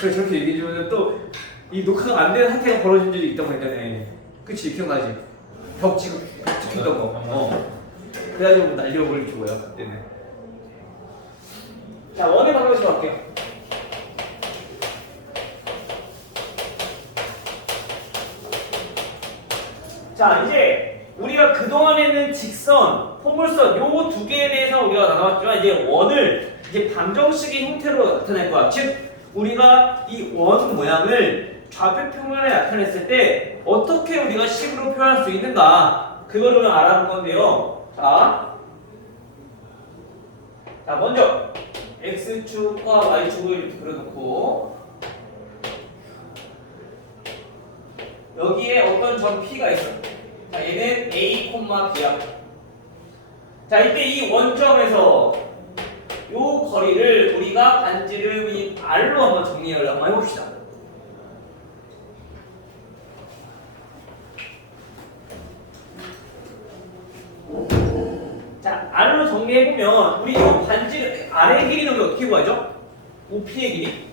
그래 저렇게 얘기해주면 또 이 녹화가 안 되는 사태가 벌어진 적이 있다고 했잖아. 그치 기억나지? 벽 찍힌다고. 그래가지고 날려 버리고 뭐야 그때는. 자 원의 방정식으로 갈게요. 자 이제 우리가 그동안에는 직선, 포물선 요 두 개에 대해서 우리가 나눠봤지만 이제 원을 이제 방정식의 형태로 나타낼 거야. 즉 우리가 이 원 모양을 좌표 평면에 나타냈을 때 어떻게 우리가 식으로 표현할 수 있는가 그거를 알아볼 건데요. 자 먼저 x축과 y축을 이렇게 그려놓고 여기에 어떤 점 P가 있어. 자 얘는 A, B야. 자 이때 이 원점에서 요 거리를 우리가 반지름 이 R로 한번 정리를 한번 해봅시다. 자 R로 정리해보면 우리 요 반지름 R의 길이는 우리 어떻게 구하죠? OP의 길이.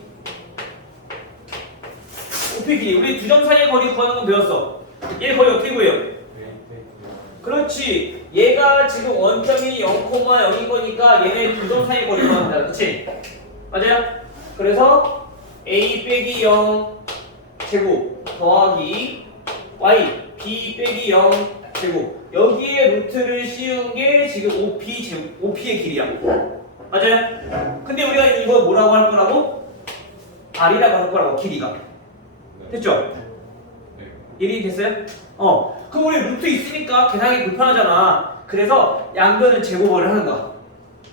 OP 길이. 우리 두 점 사이의 거리 구하는 건 배웠어. 얘 거리 어떻게 구해요? 그렇지. 얘가 지금 원점이 0,0인 거니까 얘네 두 점 사이 거리 구한다. 그치? 맞아요? 그래서 a 빼기 0 제곱 더하기 y b 빼기 0 제곱 여기에 루트를 씌운 게 지금 OP의 길이야. 맞아요? 근데 우리가 이거 뭐라고 할 거라고? R이라고 할 거라고 길이가. 됐죠? 일이 됐어요? 그럼 우리 루트 있으니까 계산하기 불편하잖아. 그래서 양변을 제곱을 하는 거야.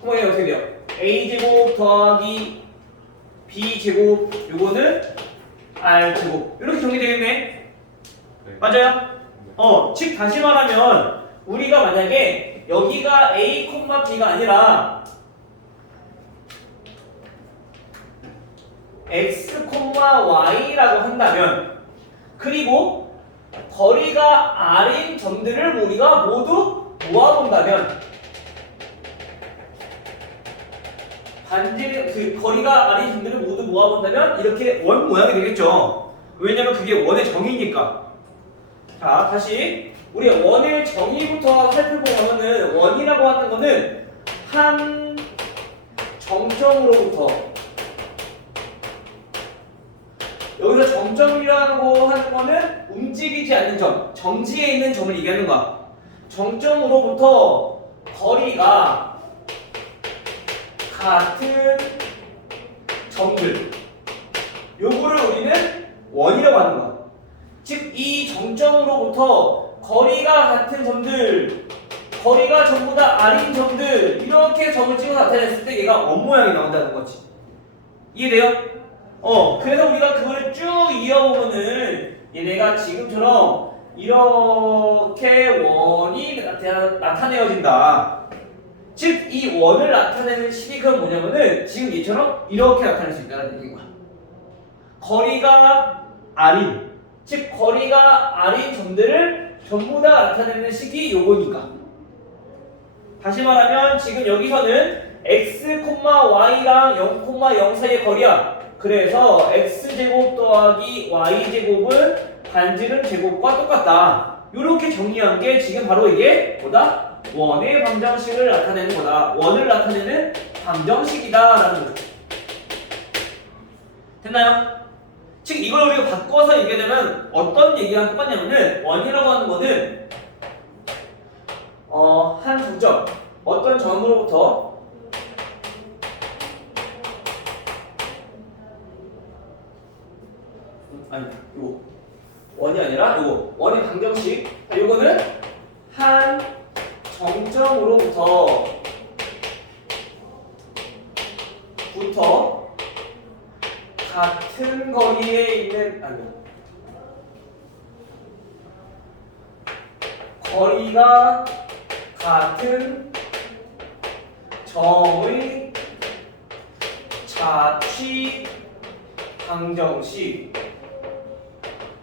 그럼 이게 어떻게 돼요? a제곱 더하기 b제곱 요거는 r제곱 이렇게 정리되겠네? 맞아요? 즉 다시 말하면 우리가 만약에 여기가 a, b가 아니라 x, y라고 한다면 그리고 거리가 r인 점들을 우리가 모두 모아본다면 반지름 그 거리가 r인 점들을 모두 모아본다면 이렇게 원 모양이 되겠죠. 왜냐면 그게 원의 정의니까. 자 다시 우리 원의 정의부터 살펴보면은 원이라고 하는 거는 한 정점으로부터 여기서 정점이라고 하는 거는 움직이지 않는 점, 정지에 있는 점을 얘기하는 거야. 정점으로부터 거리가 같은 점들 요거를 우리는 원이라고 하는 거야. 즉 이 정점으로부터 거리가 같은 점들 거리가 전부 다 R인 점들 이렇게 점을 찍어서 나타냈을 때 얘가 원 모양이 나온다는 거지. 이해돼요? 그래서 우리가 그걸 쭉 이어보면은 얘네가 지금처럼 이렇게 원이 나타내어진다. 즉 이 원을 나타내는 식이 그럼 뭐냐면은 지금 얘처럼 이렇게 나타낼 수 있다는 얘기인 거야. 거리가 R인 즉 거리가 R인 점들을 전부 다 나타내는 식이 요거니까. 다시 말하면 지금 여기서는 x, y랑 0, 0 사이의 거리야. 그래서 x제곱 더하기 y제곱은 반지름 제곱과 똑같다. 이렇게 정리한 게 지금 바로 이게 뭐다? 원의 방정식을 나타내는 거다. 원을 나타내는 방정식이다 라는 거죠. 됐나요? 즉 이걸 우리가 바꿔서 얘기하자면 어떤 얘기랑 똑같냐면은 원이라고 하는 거는 한 점점 어떤 점으로부터 아니 요거 원이 아니라 요거 원의 방정식. 요거는 한 정점으로부터 같은 거리에 있는 거리가 같은 점의 자취 방정식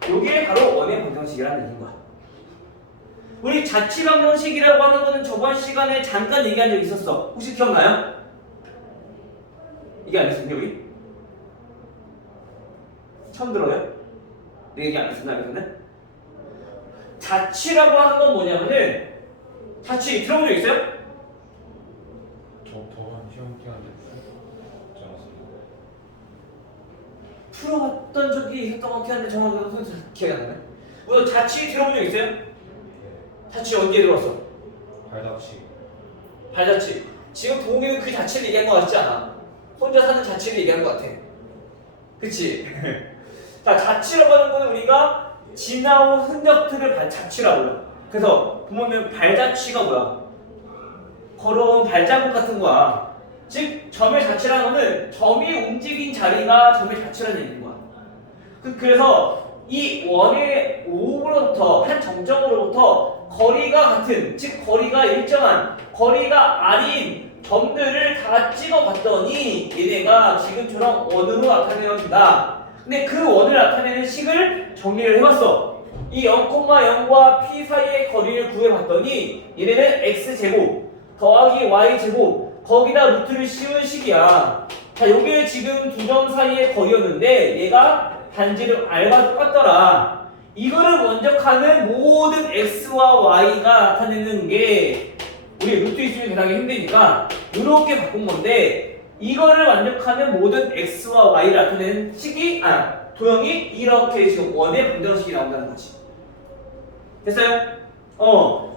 요게 바로 원의 방정식이라는 얘기인 거야. 우리 자취 방정식이라고 하는 거는 저번 시간에 잠깐 얘기한 적 있었어. 혹시 기억나요? 이게 얘기 안 했었니 우리? 처음 들어요? 내 얘기 안 했었나 그러면? 자취라고 하는 건 뭐냐면은 자취 들어본 적 있어요? 더한 시험 기간에 있지 않았어요? 풀어봤던 적이 있었던 것 같긴 한데 정확하게 무슨 기억이 안 나네. 우선 자취 들어본 적 있어요? 네. 자취 언제 들어왔어? 발자취. 발자취. 지금 동욱이는 그 자취를 얘기한 것 같지 않아. 혼자 사는 자취를 얘기한 것 같아. 그치? 자, 자취라고 하는 거는 우리가 지나온 흔적들을 자취라고 해요. 그래서 보면 발자취가 뭐야? 걸어온 발자국 같은 거야. 즉 점의 자취라는 거는 점이 움직인 자리가 점의 자취라는 얘기인 거야. 그래서 이 원의 O로부터 한 정점으로부터 거리가 같은, 즉 거리가 일정한 거리가 R인 점들을 다 찍어봤더니 얘네가 지금처럼 원으로 나타내어진다. 근데 그 원을 나타내는 식을 정리를 해봤어. 이 0,0과 P 사이의 거리를 구해봤더니 얘네는 X제곱 더하기 Y제곱 거기다 루트를 씌운 식이야. 자, 요게 지금 두 점 사이의 거리였는데 얘가 반지름 R과 똑같더라. 이거를 원적하는 모든 X와 Y가 나타내는 게 우리 루트 있으면 대단히 힘드니까 이렇게 바꾼 건데 이거를 완벽하는 모든 X와 Y를 나타내는 식이 도형이 이렇게 지금 원의 방정식이 나온다는 거지. 됐어요?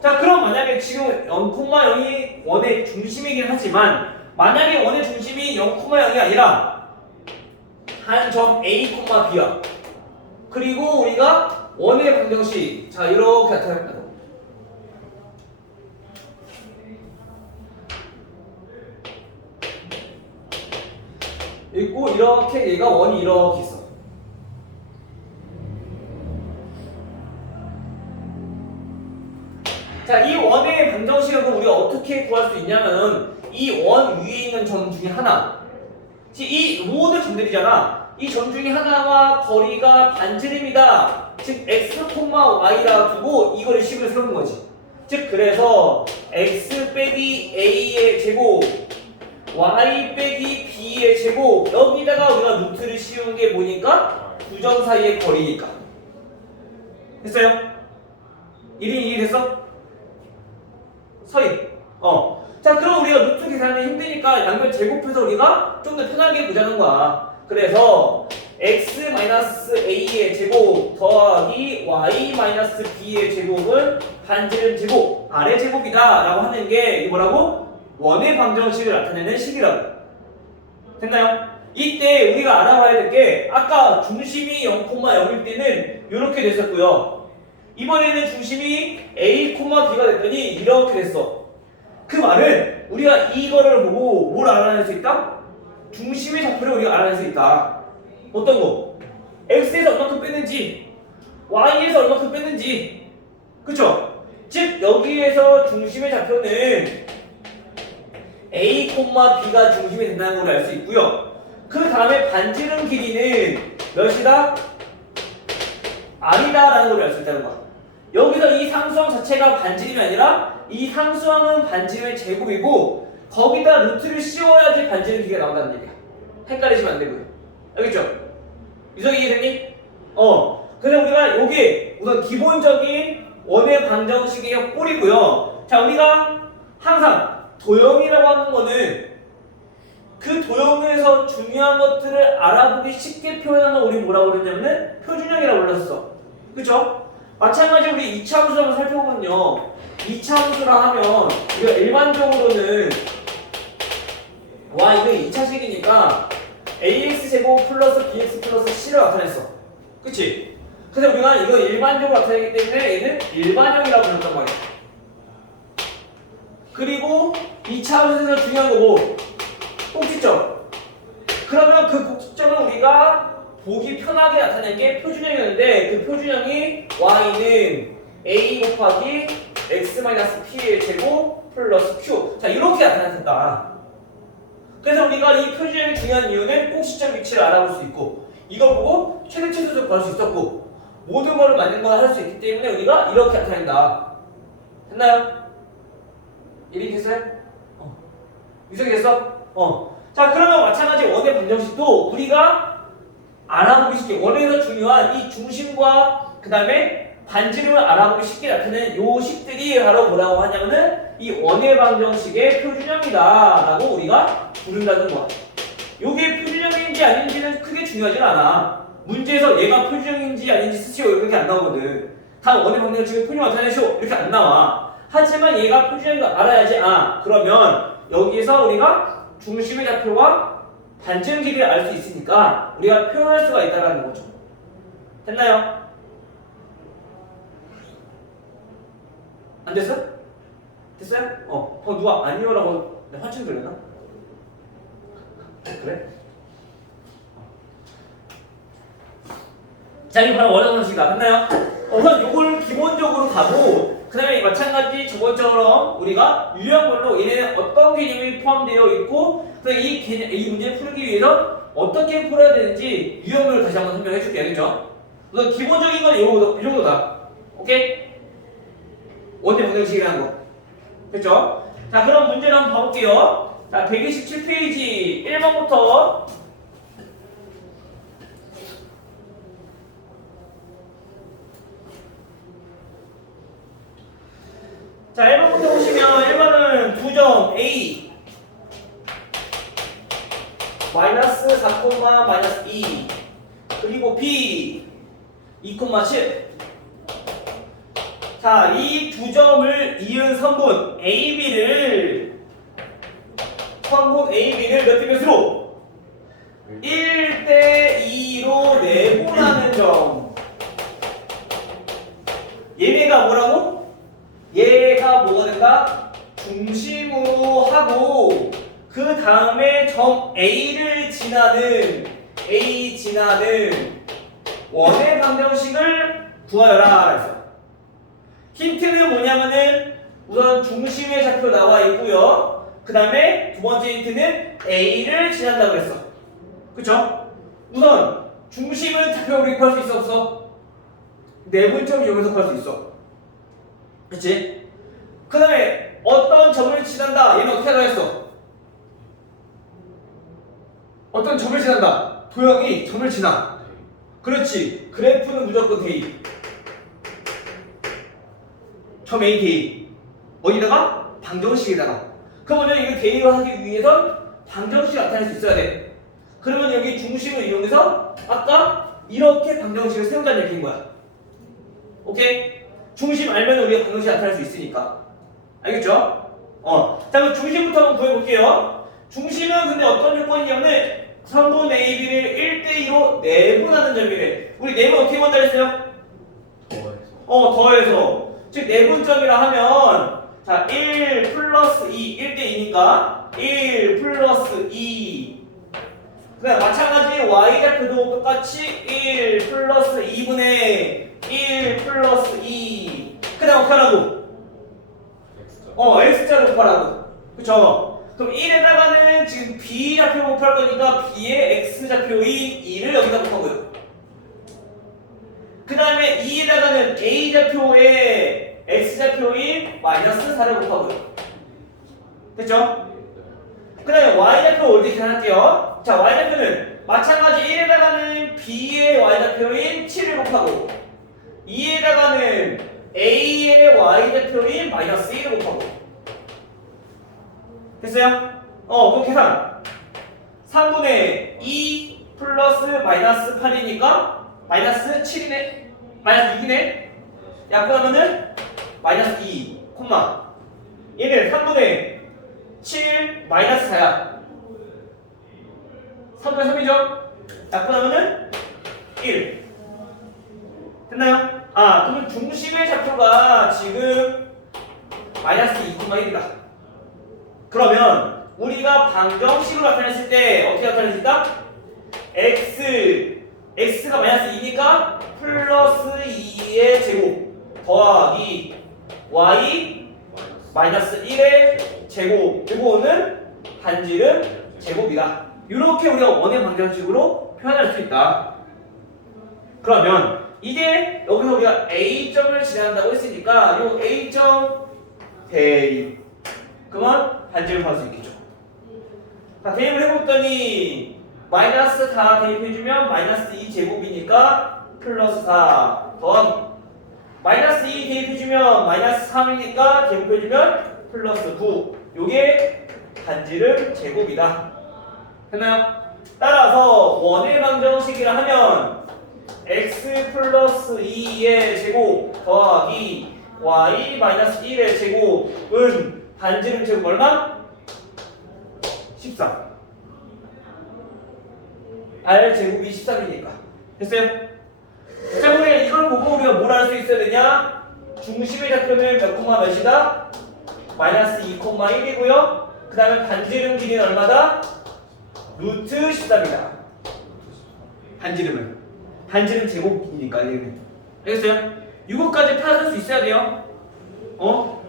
자 그럼 만약에 지금 0,0이 원의 중심이긴 하지만 만약에 원의 중심이 0,0이 아니라 한 점 A, B야. 그리고 우리가 원의 방정식 자 이렇게 나타냅니다. 있고 이렇게 얘가 원이 이렇게 있어. 자, 이 원의 방정식을 우리가 어떻게 구할 수 있냐면 이 원 위에 있는 점 중에 하나. 이 모든 점들이잖아. 이 점 중에 하나와 거리가 반지름이다. 즉 x, y라 두고 이거를 식을 세우는 거지. 즉 그래서 x 빼기 a의 제곱 y 빼기 b의 제곱 여기다가 우리가 루트를 씌운 게 뭐니까? 두 점 사이의 거리니까. 됐어요? 1인 2이 됐어? 서희. 자 그럼 우리가 루트 계산이 힘드니까 양변 제곱해서 우리가 좀 더 편하게 보자는 거야. 그래서 x-a의 제곱 더하기 y-b의 제곱은 반지름 제곱 아래 제곱이다 라고 하는 게 이게 뭐라고? 원의 방정식을 나타내는 식이라고. 됐나요? 이때 우리가 알아봐야 될 게 아까 중심이 0,0일 때는 이렇게 됐었고요. 이번에는 중심이 A, B가 됐더니 이렇게 됐어. 그 말은 우리가 이거를 보고 뭘 알아낼 수 있다? 중심의 좌표를 우리가 알아낼 수 있다. 어떤 거? X에서 얼마큼 뺐는지 Y에서 얼마큼 뺐는지 그쵸? 즉 여기에서 중심의 좌표는 A, B가 중심이 된다는 걸 알 수 있고요. 그 다음에 반지름 길이는 몇이다? R이다 라는 걸 알 수 있다는 거야. 여기서 이 상수항 자체가 반지름이 아니라 이 상수항은 반지름의 제곱이고 거기다 루트를 씌워야지 반지름 길이가 나온다는 얘기야. 헷갈리시면 안 되고요. 알겠죠? 유석이 이해됐니? 그래서 우리가 요게 우선 기본적인 원의 방정식의 꼴이고요. 자, 우리가 항상 도형이라고 하는 거는 그 도형에서 중요한 것들을 알아보기 쉽게 표현하는 우리 뭐라고 그러냐면은 표준형이라고 불렀어. 그쵸? 마찬가지로 우리 2차 함수 한번 살펴보면요. 2차 함수라 하면 우리가 일반적으로는 이거 2차식이니까 ax제곱 플러스 bx 플러스 c를 나타냈어. 그치? 근데 우리가 이거 일반적으로 나타내기 때문에 얘는 일반형이라고 불렀단 말이야. 그리고 2차 함수에서 중요한 거고 꼭지점. 그러면 그 꼭지점을 우리가 보기 편하게 나타낸 게 표준형이었는데 그 표준형이 y는 a 곱하기 x-p의 제곱 플러스 q. 자 이렇게 나타났다. 그래서 우리가 이 표준형이 중요한 이유는 꼭지점 위치를 알아볼 수 있고 이걸 보고 최대 최소를 구할 수 있었고 모든 거를 맞는 걸 할 수 있기 때문에 우리가 이렇게 나타낸다. 됐나요? 1인 됐어요? 유석이 됐어? 자 자, 그러면 마찬가지 원의 방정식도 우리가 알아보기 쉽게 원에서 중요한 이 중심과 그 다음에 반지름을 알아보기 쉽게 나타내는 요 식들이 바로 뭐라고 하냐면은 이 원의 방정식의 표준형이다 라고 우리가 부른다는 거야. 요게 표준형인지 아닌지는 크게 중요하진 않아. 문제에서 얘가 표준형인지 아닌지 쓰시오 이렇게 안 나오거든. 다 원의 방정식의 표준형 나타내시오 이렇게 안 나와. 하지만 얘가 표준형인 걸 알아야지. 아, 그러면 여기에서 우리가 중심의 좌표와 반지름 길이를 알 수 있으니까 우리가 표현할 수가 있다는 거죠. 됐나요? 안 됐어? 됐어요? 누가 아니요라고 화증 들렸나? 그래? 자, 이거 바로 원의 방정식이다. 됐나요? 우선 요걸 기본적으로 가고 그 다음에 마찬가지 저번처럼 우리가 유형별로 얘네는 어떤 개념이 포함되어 있고 그다음에 이 문제를 풀기 위해서 어떻게 풀어야 되는지 유형별로 다시 한번 설명해 줄게. 알겠죠? 우선 기본적인 건 이 정도다. 오케이? 원의 방정식이라는 거. 됐죠? 자, 그럼 문제를 한번 봐볼게요. 자, 127페이지 1번부터 자, 1번부터 보시면 1번은 2점 A 마이너스 4, 마이너스 2 그리고 B 2,7 자, 이 두 점을 이은 선분 AB를 몇 대 몇으로? 1대 2로 내분하는 점. 얘네가 뭐라고? 얘가 뭐가 된다? 중심으로 하고 그 다음에 점 A를 지나는 원의 방정식을 구하여라 그랬어. 힌트는 뭐냐면은 우선 중심의 좌표 나와 있고요. 그 다음에 두 번째 힌트는 A를 지난다고 그랬어. 그쵸? 우선 중심은 좌표로 우리 구할 수 있어 없어? 내분점 이용해서 구할 수 있어. 그치? 그 다음에 어떤 점을 지난다. 얘는 어떻게 하라 했어? 어떤 점을 지난다. 도형이 점을 지나. 그렇지. 그래프는 무조건 대입. 점 A 대입. 어디다가? 방정식에다가. 그러면 이거 대입을 하기 위해선 방정식을 나타낼 수 있어야 돼. 그러면 여기 중심을 이용해서 아까 이렇게 방정식을 세우자는 얘기인 거야. 오케이? 중심 알면 우리가 방정식 나타낼 수 있으니까. 알겠죠? 자, 그럼 중심부터 한번 구해볼게요. 중심은 근데 어떤 요건이냐면 선분 AB를 1대2로 내분하는 점이래. 우리 내분 어떻게 만들어 했어요? 더해서. 즉 내분점이라 하면 자, 1 플러스 2, 1대2니까 1 플러스 2. 그냥 마찬가지 y좌표도 똑같이 1 플러스 2분의 1 플러스 2. 그 다음 어떻게 하라고? x자로 곱하라고. 그쵸? 그럼 1에다가는 지금 b좌표 곱할 거니까 b의 x좌표인 2를 여기다 곱한 거예요. 그 다음에 2에다가는 a좌표의 x좌표인 마이너스 4를 곱하고요. 됐죠? 그 다음에 y좌표 올 때 계산할게요. 자, y좌표는 마찬가지 1에다가는 b의 y좌표인 7을 곱하고 2에다가는 a의 y좌표인 마이너스 1을 곱하고. 됐어요? 그럼 계산 3분의 2 플러스 마이너스 8이니까 마이너스 7이네? 마이너스 6이네? 약분하면은 마이너스 2, 콤마 얘는 3분의 7 마이너스 4야. 3분의 3이죠? 약분하면은 1. 됐나요? 그러면 중심의 좌표가 지금 마이너스 2,1이다. 그러면 우리가 방정식으로 나타냈을 때 어떻게 나타낼 수 있다? x가 마이너스 2니까 플러스 2의 제곱 더하기 y 마이너스 1의 제곱. 요거는 반지름 제곱이다. 이렇게 우리가 원의 방정식으로 표현할 수 있다. 그러면 이제 여기서 우리가 A점을 지난다고 했으니까 이 A점 대입. 그러면 반지름 구할 수 있겠죠. 자, 대입을 해봤더니 마이너스 4 대입해주면 마이너스 2제곱이니까 플러스 4 더하기 마이너스 2 대입해주면 마이너스 3이니까 대입해주면 플러스 9 요게 반지름 제곱이다. 됐나요? 따라서 원의 방정식이라 하면 x 플러스 2의 제곱 더하기 y 마이너스 1의 제곱은 반지름 제곱 얼마? 13. r 제곱이 13이니까 됐어요? 자, 우리 이걸 보고 우리가 뭘 할 수 있어야 되냐? 중심의 좌표는 몇 콤마 몇이다? 마이너스 2,1이고요. 그 다음에 반지름 길이는 얼마다? 루트 13이다. 반지름은 반지름 제곱이니까 얘는. 알겠어요? 이거까지 파악할 수 있어야 돼요.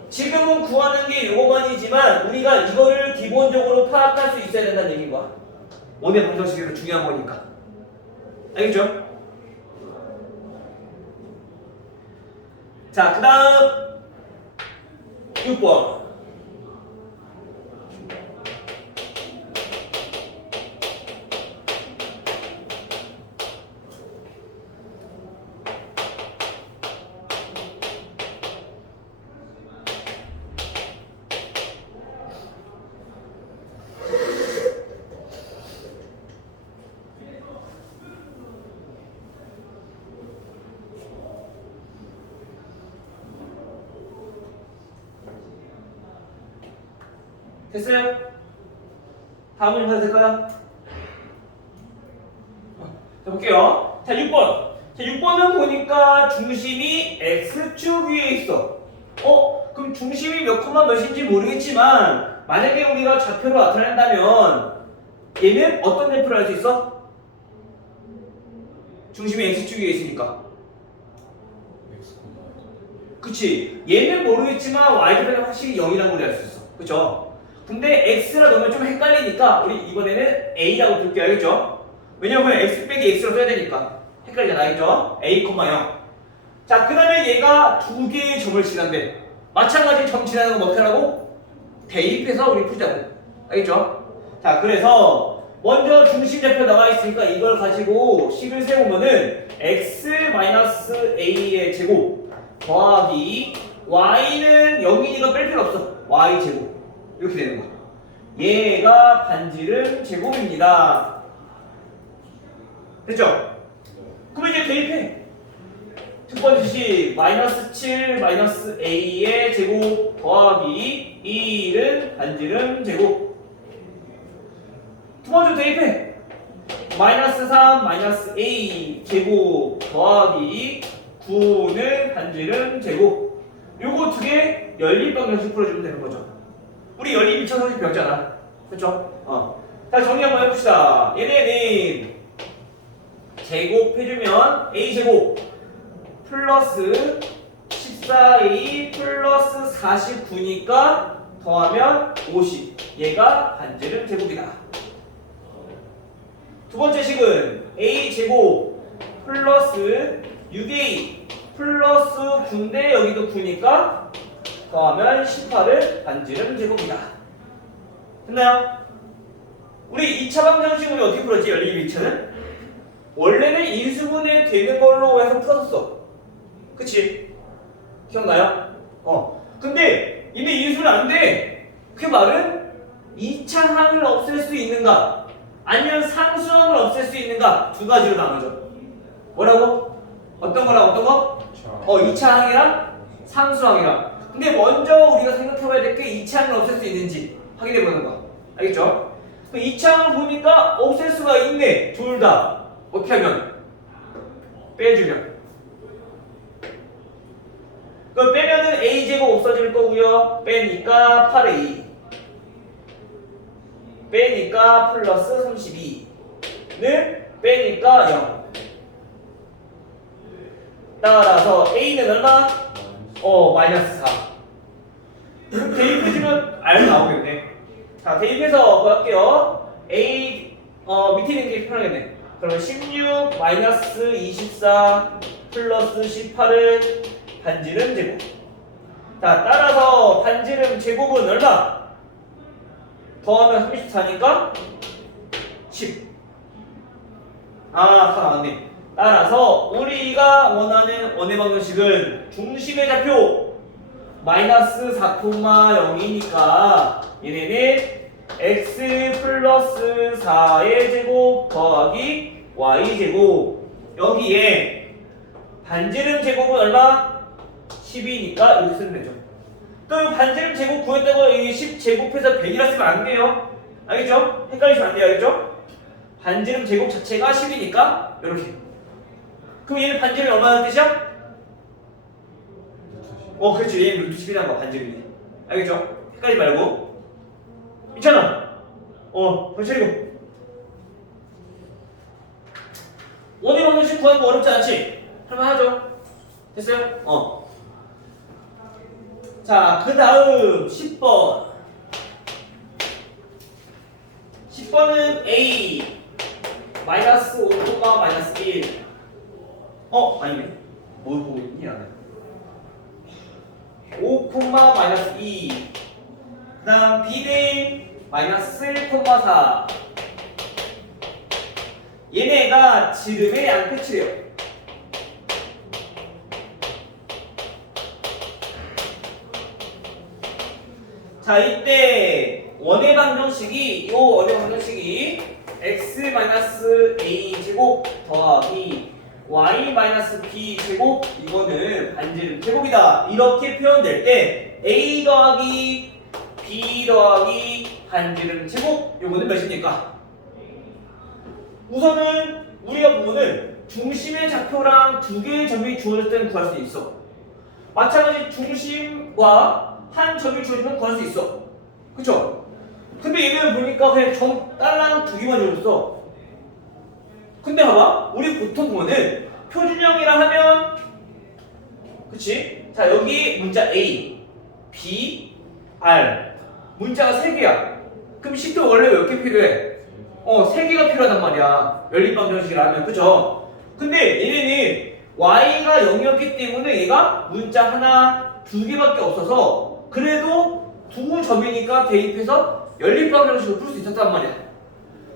지금은 구하는 게 요거만이지만 우리가 이거를 기본적으로 파악할 수 있어야 된다는 얘기인 거야. 원의 방정식이 중요한 거니까. 알겠죠? 자, 그 다음 6번. 됐어요? 다음 문제 봐도 될까요? 자, 볼게요. 자, 6번. 자, 6번은 보니까 중심이 x축 위에 있어. 그럼 중심이 몇 콤마 몇인지 모르겠지만 만약에 우리가 좌표로 나타낸다면 얘는 어떤 좌표를 할 수 있어? 중심이 x축 위에 있으니까. 그치? 얘는 모르겠지만 y좌표는 확실히 0이라는 걸 알 수 있어. 그쵸? 근데 x라 넣으면 좀 헷갈리니까 우리 이번에는 a라고 볼게요. 알겠죠? 왜냐면 x 빼기 x로 써야 되니까 헷갈리잖아. 알겠죠? a, 0. 자, 그 다음에 얘가 두 개의 점을 지난대. 마찬가지 점 지나는 거 어떻게 하라고? 대입해서 우리 풀자고. 알겠죠? 자, 그래서 먼저 중심 좌표 나와 있으니까 이걸 가지고 식을 세우면은 x-a의 제곱 더하기 y는 0이니까 뺄 필요 없어. y 제곱 이렇게 되는 거야. 얘가 반지름 제곱입니다. 됐죠? 그럼 이제 대입해. 첫 번째 식 마이너스 7 마이너스 a의 제곱 더하기 1은 반지름 제곱. 두 번째 대입해. 마이너스 3 마이너스 a 제곱 더하기 9는 반지름 제곱. 요거 두 개 연립방정식 풀어주면 되는 거죠. 우리 연립 2차선식 배웠잖아. 그렇죠? 자, 정리 한번 해봅시다. 얘네는 제곱해주면 a제곱 플러스 14a 플러스 49니까 더하면 50. 얘가 반지름 제곱이다. 두 번째 식은 a제곱 플러스 6a 플러스 9인데 여기도 9니까 더하면 18을 반지름 제곱이다. 됐나요? 우리 2차 방정식을 어떻게 풀었지? 연립 2차는? 원래는 인수분해 되는 걸로 해서 풀었어. 그치? 기억나요? 근데 이미 인수는 안 돼. 그 말은 2차 항을 없앨 수 있는가? 아니면 상수항을 없앨 수 있는가? 두 가지로 나누죠. 뭐라고? 어떤 거랑 어떤 거? 2차 항이랑 상수항이랑. 근데 먼저 우리가 생각해봐야 될 게 2차 항을 없앨 수 있는지 확인해보는 거. 알겠죠? 2차 항을 보니까 없앨 수가 있네. 둘 다. 어떻게 하면? 빼주면. 그 빼면은 a제곱 없어질 거고요. 빼니까 8a. 빼니까 플러스 32는 빼니까 0. 따라서 a는 얼마? 마이너스 4. 그럼 대입해주면 r 나오겠네. 자, 대입해서 뭐 할게요? a 밑에 있는 게 편하겠네. 그러면 16 마이너스 24 플러스 18은 반지름 제곱. 자, 따라서 반지름 제곱은 얼마? 더하면 34니까 10. 아, 다 나왔네. 따라서 우리가 원하는 원의 방정식은 중심의 좌표 마이너스 4,0이니까 얘네는 x 플러스 4의 제곱 더하기 y 제곱, 여기에 반지름 제곱은 얼마? 10이니까 이렇게 쓰면 되죠. 또 반지름 제곱 구했다고 이 10 제곱해서 100이라 쓰면 안 돼요. 알겠죠? 헷갈리시면 안 돼요. 알겠죠? 반지름 제곱 자체가 10이니까 이렇게. 그럼 얘는 반지름이 얼마나 뜻이야? 그렇지. 얘는 루트 10이라는 거 반지름이. 알겠죠? 헷갈리지 말고. 있잖아. 벌써리고. 원의 방정식 구하는 거 어렵지 않지? 할만하죠? 됐어요? 자, 그 다음 10번. 10번은 A 마이너스 5, 마이너스 1. 아니네. 뭘 보고 있니? 나는 5, 마이너스 2. 그 다음 B 대 마이너스 1, 4. 얘네가 지름의 양끝이래요. 자, 이때 원의 방정식이 x-a 제곱 더하기 y-b 제곱, 이거는 반지름 제곱이다 이렇게 표현될 때 a 더하기 b 더하기 반지름 제곱, 요거는 몇입니까? 우선은 우리가 보면은 중심의 좌표랑 두 개의 점이 주어질 때는 구할 수 있어. 마찬가지 중심과 한 점이 주어지면 구할 수 있어. 그쵸? 근데 얘는 보니까 그냥 딸랑 두 개만 주어졌어. 근데 봐봐, 우리 보통 보면은 표준형이라 하면, 그치? 자, 여기 문자 A, B, R 문자가 3개야. 그럼 식도 원래 몇 개 필요해? 3개가 필요하단 말이야. 연립방정식이라 하면. 그쵸? 근데 얘네는 Y가 0이었기 때문에 얘가 문자 하나, 2개밖에 없어서 그래도 두 점이니까 대입해서 연립방정식을 풀 수 있었단 말이야.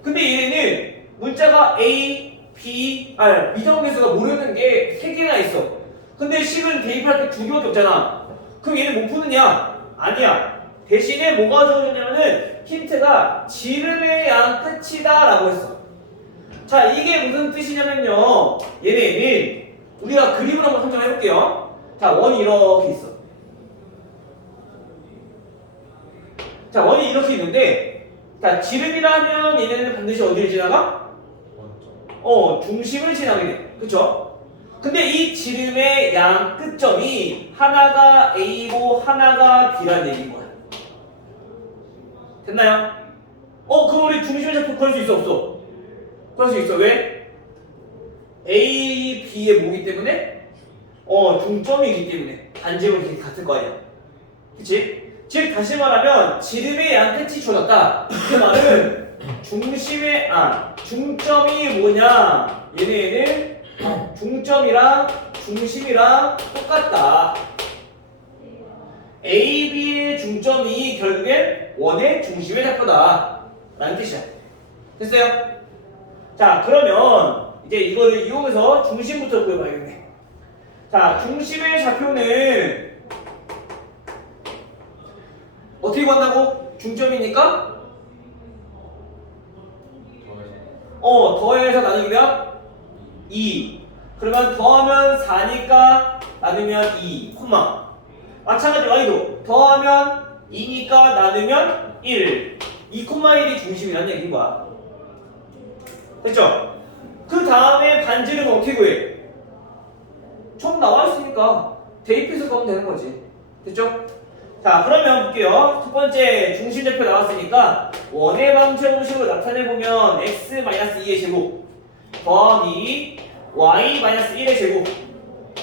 근데 얘네는 문자가 A, B, R 미정계수가 모르는 게 3개나 있어. 근데 식은 대입할 때 2개밖에 없잖아. 그럼 얘는 못 푸느냐? 아니야. 대신에 뭐가 적어졌냐면은 힌트가 지름의 양 끝이다 라고 했어. 자, 이게 무슨 뜻이냐면요, 얘네는 우리가 그림을 한번 설정해 볼게요. 자, 원이 이렇게 있어. 자, 원이 이렇게 있는데, 자, 지름이라 하면 얘네는 반드시 어디를 지나가? 중심을 지나게 돼. 그쵸? 근데 이 지름의 양 끝점이 하나가 A고 하나가 B라는 얘기인 거야. 됐나요? 그럼 우리 중심의 좌표 구할 수 있어, 없어? 구할 수 있어. 왜? A, B의 뭐기 때문에? 중점이기 때문에 반지름이 같을 거 아니야. 그치? 즉 다시 말하면 지름의 양 끝이 주어졌다. 그 말은 중점이 뭐냐? 얘네는 중점이랑 중심이랑 똑같다. A, B의 중점이 결국엔 원의 중심의 좌표다 라는 뜻이야. 됐어요? 자, 그러면 이제 이거를 이용해서 중심부터 구해봐야겠네. 자, 중심의 좌표는 어떻게 구한다고? 중점이니까? 더해서 나누기면 2. 그러면 더하면 4니까 나누면 2, 마찬가지로 y도 더하면 2니까 나누면 1. 2,1이 중심이라는 얘기인 거야. 됐죠? 그 다음에 반지름 어떻게 구해? 좀 나와 있으니까 대입해서 구하면 되는 거지. 됐죠? 자, 그러면 볼게요. 첫 번째 중심좌표 나왔으니까 원의 방정식으로 나타내보면 x-2의 제곱 더하기 y-1의 제곱,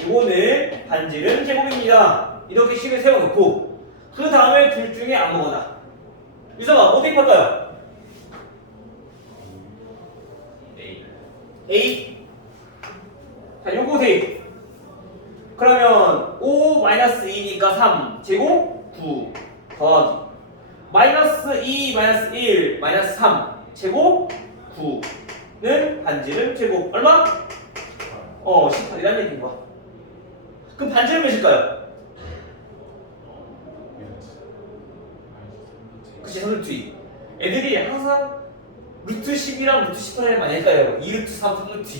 이거는 반지름 제곱입니다. 이렇게 식을 세워놓고 그 다음에 둘 중에 아무거나. 유성아, 뭐 대입할까요? A. 자, 요거 대입. 그러면 5-2니까 3 제곱 9 더하기 마이너스 2, 마이너스 1, 마이너스 3 제곱 9는 반지름 제곱 얼마? 18이란 얘기인 거야. 그럼 반지름 몇일까요? 그치, 3루트2. 애들이 항상 루트 10이랑 루트 18을 많이 헷갈려요. 2루트 3, 3루트2.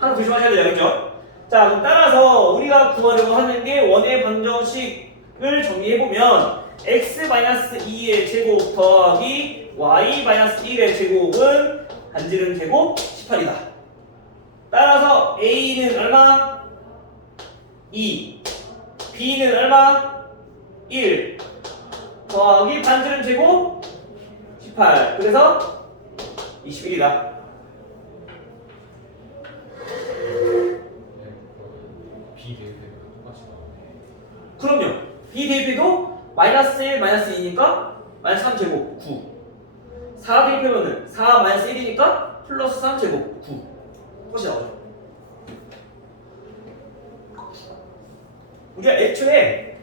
항상 조심하셔야 돼요, 그죠? 자, 그럼 따라서 우리가 구하려고 하는 게 원의 방정식을 정리해보면 x-2의 제곱 더하기 y-1의 제곱은 반지름 제곱 18이다. 따라서 a는 얼마? 2. b는 얼마? 1. 더하기 반지름 제곱 18. 그래서 21이다. 비대입이 똑같이 나오네. 그럼요. b 대입해도 마이너스 1, 마이너스 2니까 마이너스 3제곱 9. 4 대입하면은 4 마이너스 1이니까 플러스 3제곱 9. 그것이 나오죠. 우리가 애초에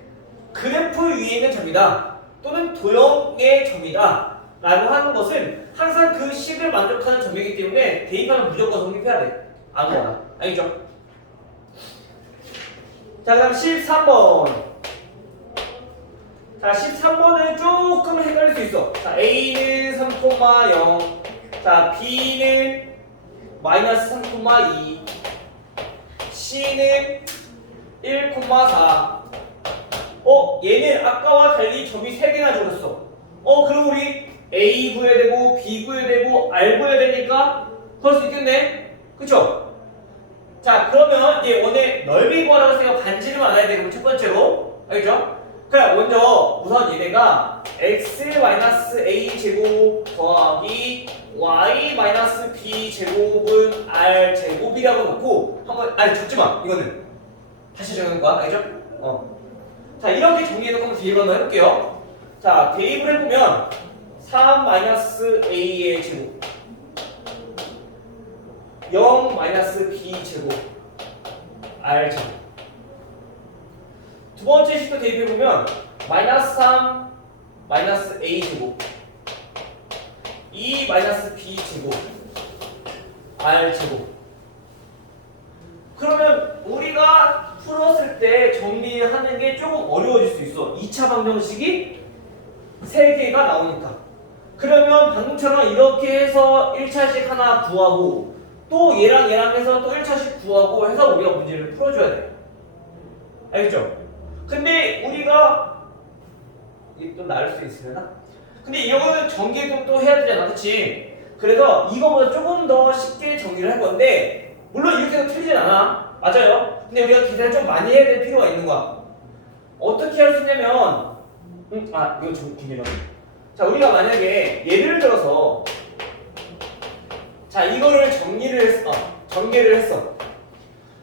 그래프 위에 있는 점이다 또는 도형의 점이다 라고 하는 것은 항상 그 식을 만족하는 점이기 때문에 대입하면 무조건 성립해야 돼. 아무거나. 알겠죠? 자, 그 다음 13번. 자, 13번은 조금 헷갈릴 수 있어. 자, A는 3,0. 자, B는 마이너스 3,2. C는 1,4. 얘는 아까와 달리 점이 3개나 주어졌어. 그럼 우리 A 구해야 되고, B 구해야 되고, R 구해야 되니까 그럴 수 있겠네? 그쵸? 자, 그러면 이제 원의 넓이 구하라고 했으니까 반지름 알아야 되고, 첫 번째로. 알겠죠? 그럼 먼저 우선 얘네가 x-a 제곱 더하기 y-b 제곱은 r 제곱이라고 놓고 한번 적지마. 이거는 다시 적는 거야. 알겠죠? 자, 이렇게 정리해서 한번 대입을 한번 해볼게요. 자, 대입을 해보면 3-a의 제곱 0-b 제곱 r 제곱. 두 번째 식도 대입해보면 마이너스 3 마이너스 a 제곱 2 마이너스 b 제곱 r 제곱. 그러면 우리가 풀었을 때 정리하는 게 조금 어려워질 수 있어. 2차 방정식이 3개가 나오니까. 그러면 방금처럼 이렇게 해서 1차식 하나 구하고 또 얘랑 해서 또 1차식 구하고 해서 우리가 문제를 풀어줘야 돼. 알겠죠? 근데 우리가 이게 좀 나을 수 있으려나? 근데 이거는 전개도 또 해야 되잖아, 그치? 그래서 이거보다 조금 더 쉽게 정리를 할 건데 물론 이렇게 해도 틀리진 않아. 맞아요. 근데 우리가 계산을 좀 많이 해야 될 필요가 있는 거야. 어떻게 할 수 있냐면 이거 좀 기념해. 자, 우리가 만약에 예를 들어서 자, 이거를 전개를 했어.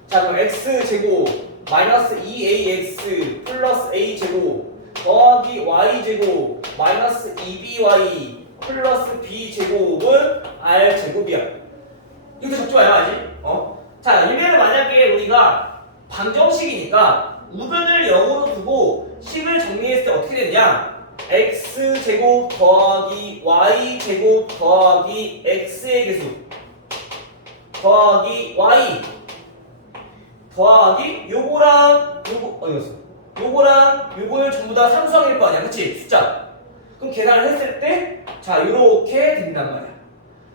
자, 그럼 x제곱 마이너스 2ax 플러스 a제곱 더하기 y제곱 마이너스 2by 플러스 b제곱은 r제곱이야. 이거 적지 마요, 아직. 자, 이면은 만약에 우리가 방정식이니까 우변을 0으로 두고 식을 정리했을 때 어떻게 되느냐? x제곱 더하기 y제곱 더하기 x의 개수 더하기 y 더하기 요거랑 요거 요거랑 요거를 전부 다 상수항일 거 아니야, 그치? 숫자. 그럼 계산을 했을 때 자, 요렇게 된단 말이야.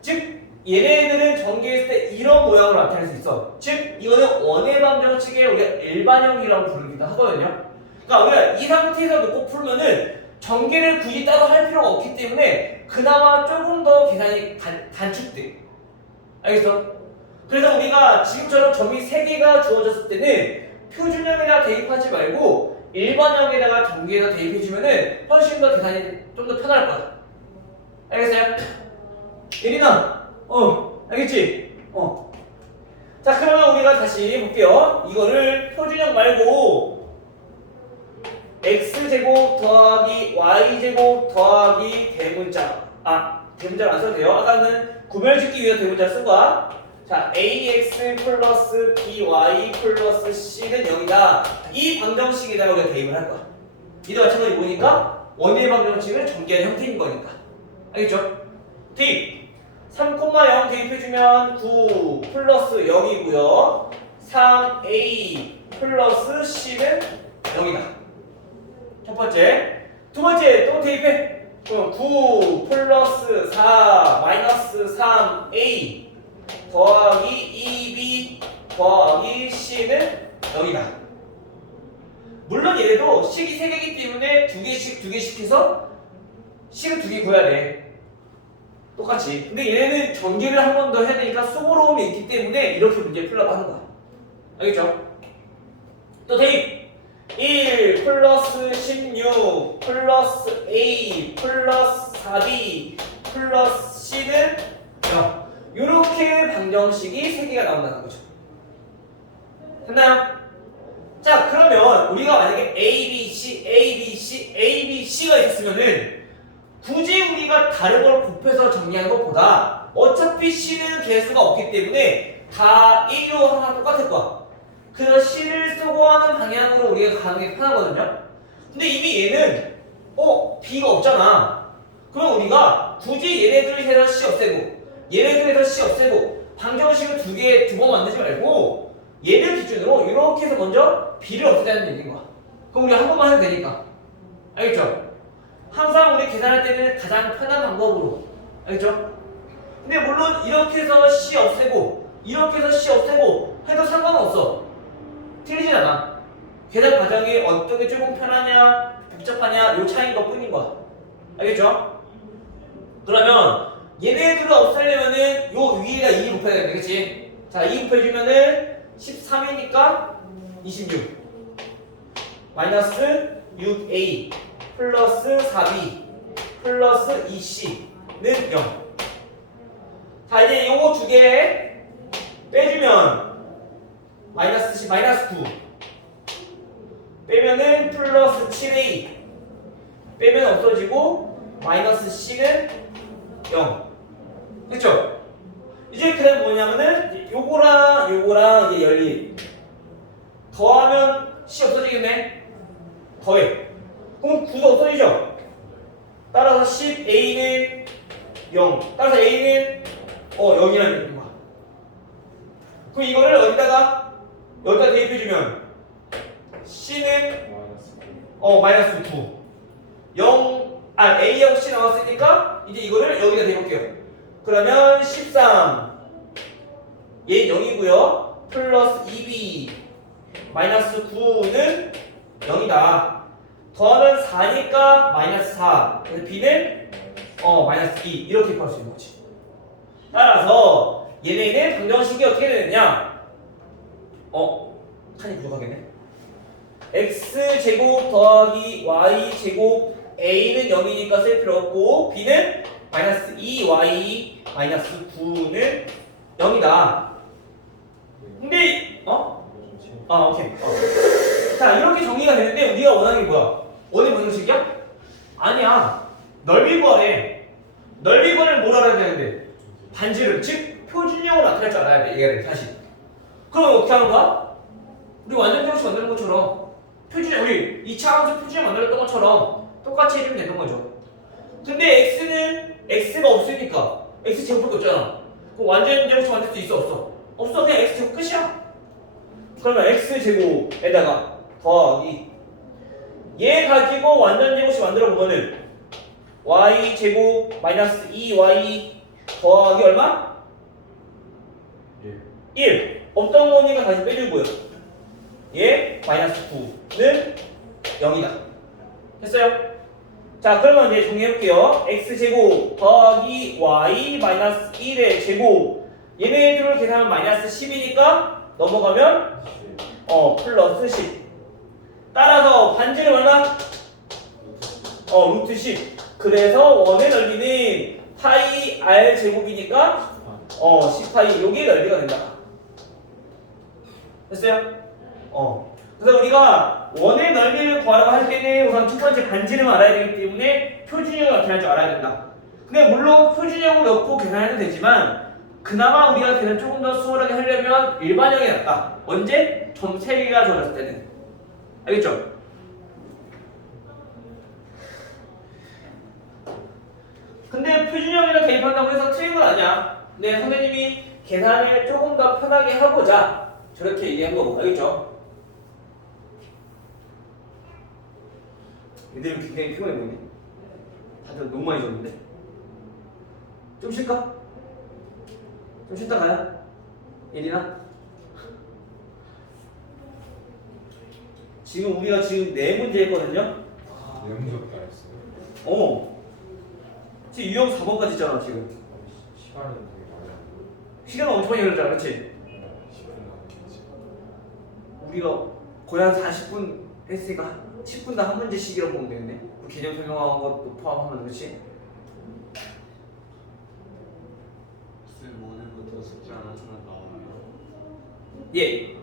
즉 얘네들은 전개했을 때 이런 모양으로 나타낼 수 있어. 즉 이거는 원의 방정식의 우리가 일반형이라고 부르기도 하거든요. 그러니까 우리가 이 상태에서 놓고 풀면은 전개를 굳이 따로 할 필요가 없기 때문에 그나마 조금 더 계산이 단축돼. 알겠어? 그래서 우리가 지금처럼 점이 3개가 주어졌을 때는 표준형에다 대입하지 말고 일반형에다가 전개에다 대입해주면은 훨씬 더 계산이 좀 더 편할 거야. 알겠어요? 예린아, 알겠지? 자, 그러면 우리가 다시 볼게요. 이거를 표준형 말고 x제곱 더하기 y제곱 더하기 대문자. 대문자를 안 써도 돼요. 아까는 구별짓기 위해서 대문자를 쓴 거야. 자, ax 플러스 by 플러스 c는 0이다. 이 방정식에다가 우리가 대입을 할 거야. 이도 마찬가지 보니까 원의 방정식을 전개하는 형태인 거니까. 알겠죠? 대입 3,0 대입해주면 9 플러스 0이고요 3a 플러스 c는 0이다. 첫 번째. 두 번째 또 대입해. 그럼 9 플러스 4 마이너스 3a 더하기 2b 더하기 c는 0이다. 물론 얘네도 식이 3개이기 때문에 2개씩 해서 식을 2개 구해야 돼. 똑같이. 근데 얘네는 전개를 한 번 더 해야 되니까 쏘로움이 있기 때문에 이렇게 문제 풀려고 하는 거야. 알겠죠? 또 대입 1 플러스 16 플러스 a 플러스 4b 플러스 c는 0. 요렇게 방정식이 3개가 나온다는 거죠. 됐나요? 자, 그러면 우리가 만약에 A, B, C, A, B, C, A, B, C가 있었으면은 굳이 우리가 다른 걸 곱해서 정리하는 것보다 어차피 C는 개수가 없기 때문에 다 1로 항상 똑같을 거야. 그래서 C를 쓰고 하는 방향으로 우리가 가는 게 편하거든요. 근데 이미 얘는 B가 없잖아. 그럼 우리가 굳이 얘네들에서 C 없애고 얘네들에서 C 없애고 방정식을 두 번 만들지 말고 얘를 기준으로 이렇게 해서 먼저 B를 없애자는 얘기인 거야. 그럼 우리 한 번만 해도 되니까. 알겠죠? 항상 우리 계산할 때는 가장 편한 방법으로. 알겠죠? 근데 물론 이렇게 해서 C 없애고 이렇게 해서 C 없애고 해도 상관은 없어. 틀리진 않아. 계산 과정이 어떤 게 조금 편하냐 복잡하냐 요 차이인 것 뿐인 거야. 알겠죠? 그러면 얘네들을 없애려면은 요 위에다 2 곱해야 되겠네. 그치? 자, 2 곱해주면은 13이니까 26 마이너스 6a 플러스 4b 플러스 2c는 0. 자, 이제 요거 두 개 빼주면 마이너스 10 마이너스 9 빼면은 플러스 7a 빼면 없어지고 마이너스 c는 0. 됐죠? 이제 그냥 뭐냐면은 요거랑 이제 열리 더하면 C 없어지겠네. 더해. 그럼 9도 없어지죠? 따라서 10A는 0. 따라서 A는 0이라는 얘기인 거야. 그럼 이거를 어디다가 여기다 대입해주면 C는 마이너스 9. 0 A하고 C 나왔으니까 이제 이거를 여기다 대입할게요. 그러면 13 얘 0이고요 플러스 2b 마이너스 9는 0이다. 더하면 4니까 마이너스 4 그래서 b는 마이너스 2 이렇게 구할 수 있는 거지. 따라서 얘네는 방정식이 어떻게 되느냐 칸이 부족하겠네. x제곱 더하기 y제곱 a는 0이니까 쓸 필요 없고 b는 마이너스 2y 마이너스 9는 0이다. 근데 오케이. 자, 이렇게 정리가 되는데 우리가 원하는 게 뭐야? 원의 방정식이야? 아니야. 넓이 구하래. 넓이 구하려면 뭘 알아야 되는데? 반지름, 즉 표준형으로 나타날 줄 알아야 돼. 얘를 다시. 그럼 어떻게 하는 거야? 우리 완전정식 만드는 것처럼 표준형, 우리 2차 함수 표준형 만들었던 것처럼 똑같이 해주면 되는 거죠. 근데 x가 없으니까 x 제곱밖에 없잖아. 그럼 완전정식 만들 수 있어 없어? 없어. 그냥 x 제곱 끝이야. 그러면 x 제곱에다가 더하기 얘 가지고 완전제곱식 만들어 보면은 y 제곱 마이너스 2y 더하기 얼마? 1 없던 거니까 다시 빼주고요. 얘 마이너스 9는 0이다. 됐어요? 자, 그러면 이제 정리해볼게요. x제곱 더하기 y 마이너스 1의 제곱 얘네들을 계산하면 마이너스 10이니까 넘어가면 플러스 10 따라서 반지름 얼마? 루트 10 그래서 원의 넓이는 파이 r 제곱이니까 10파이 요게 넓이가 된다. 됐어요? 그래서 우리가 원의 넓이를 구하라고 할 때는 우선 첫 번째 반지름을 알아야 되기 때문에 표준형을 나타낼 줄 알아야 된다. 근데 물론 표준형을 넣고 계산해도 되지만 그나마 우리가 계산 조금 더 수월하게 하려면 일반형이 낫다. 언제? 점 3개가 들어갔을 때는. 알겠죠? 근데 표준형이라 대입한다고 해서 틀린 건 아니야. 근데 선생님이 계산을 조금 더 편하게 하고자 저렇게 얘기한 거고, 알겠죠? 애들 굉장히 피곤해 보이네. 다들 너무 많이 줬는데. 좀 쉴까? 좀 쉬다 가요? 예린아? 지금 우리가 지금 4문제 했거든요? 내용적 따랐어요. 어. 지금 유형 4번까지 있잖아, 지금. 시간이 되게 많이 안 시간 엄청 많이 걸렸잖아, 그치? 10분 남았지. 우리가 거의 한 40분 했으니까 10분당 한 문제씩이라고 보면 되겠네. 그 개념 설명한 것도 포함하면, 그치? 쌤 오늘부터 숫자 하나 나오나요? 예.